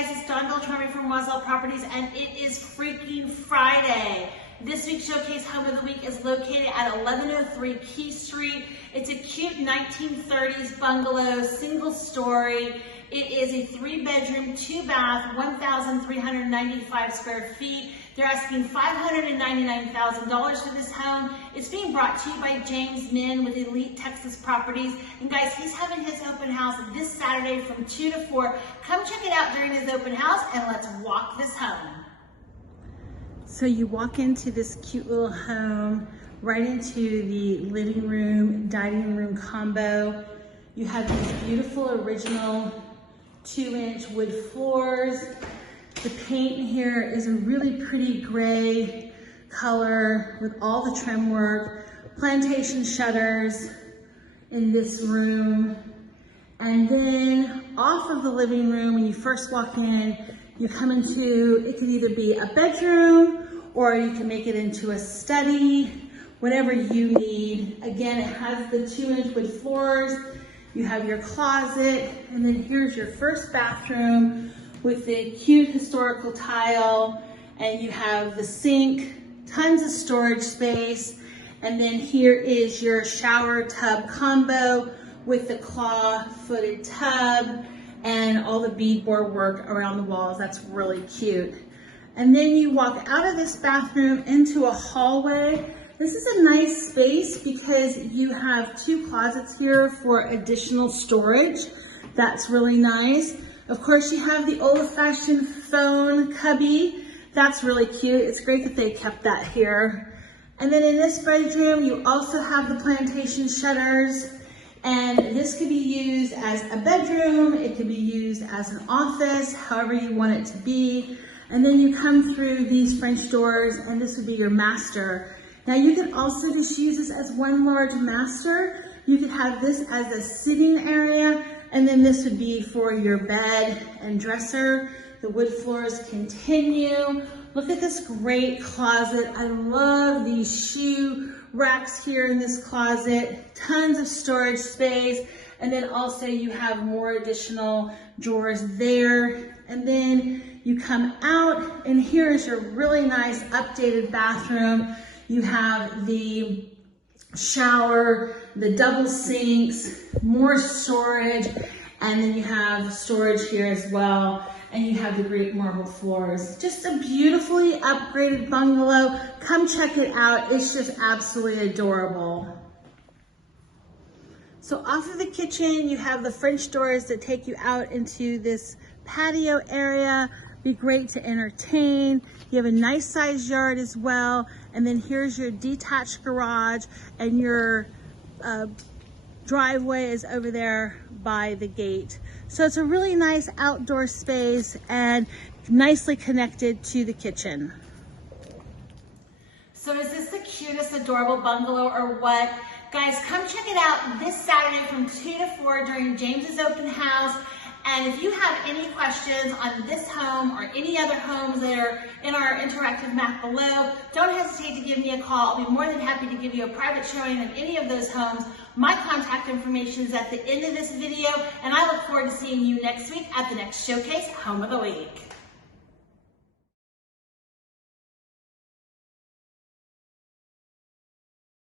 guys, it's Beltrami from Wazell Properties, and it is Freaking Friday. This week's Showcase Home of the Week is located at 1103 Key Street. It's a cute 1930s bungalow, single story. It is a 3-bedroom, 2-bath, 1,395 square feet. They're asking $599,000 for this home. It's being brought to you by James Min with Elite Texas Properties. And guys, he's having his open house this Saturday from 2 to 4. Come check it out during his open house and let's walk this home. So you walk into this cute little home, right into the living room, dining room combo. You have these beautiful original 2-inch wood floors. The paint here is a really pretty gray color with all the trim work, plantation shutters in this room. And then off of the living room, when you first walk in, you come into, it could either be a bedroom or you can make it into a study, whatever you need. Again, it has the 2-inch wood floors. You have your closet, and then here's your first bathroom with the cute historical tile, and you have the sink, tons of storage space, and then here is your shower tub combo with the claw-footed tub and all the beadboard work around the walls. That's really cute. And then you walk out of this bathroom into a hallway. This is a nice space because you have 2 closets here for additional storage. That's really nice. Of course, you have the old-fashioned phone cubby. That's really cute. It's great that they kept that here. And then in this bedroom, you also have the plantation shutters. And this could be used as a bedroom. It could be used as an office, however you want it to be. And then you come through these French doors, and this would be your master. Now you can also just use this as one large master. You could have this as a sitting area, and then this would be for your bed and dresser. The wood floors continue. Look at this great closet. I love these shoe racks here in this closet. Tons of storage space. And then also you have more additional drawers there. And then you come out, and here is your really nice updated bathroom. You have the shower, the double sinks, more storage, and then you have storage here as well, and you have the great marble floors. Just a beautifully upgraded bungalow. Come check it out. It's just absolutely adorable. So off of the kitchen, you have the French doors that take you out into this patio area. Be great to entertain. You have a nice sized yard as well. And then here's your detached garage, and your driveway is over there by the gate. So it's a really nice outdoor space and nicely connected to the kitchen. So is this the cutest, adorable bungalow or what? Guys, come check it out this Saturday from 2 to 4 during James's open house. And if you have any questions on this home or any other homes that are in our interactive map below, don't hesitate to give me a call. I'll be more than happy to give you a private showing of any of those homes. My contact information is at the end of this video, and I look forward to seeing you next week at the next Showcase Home of the Week.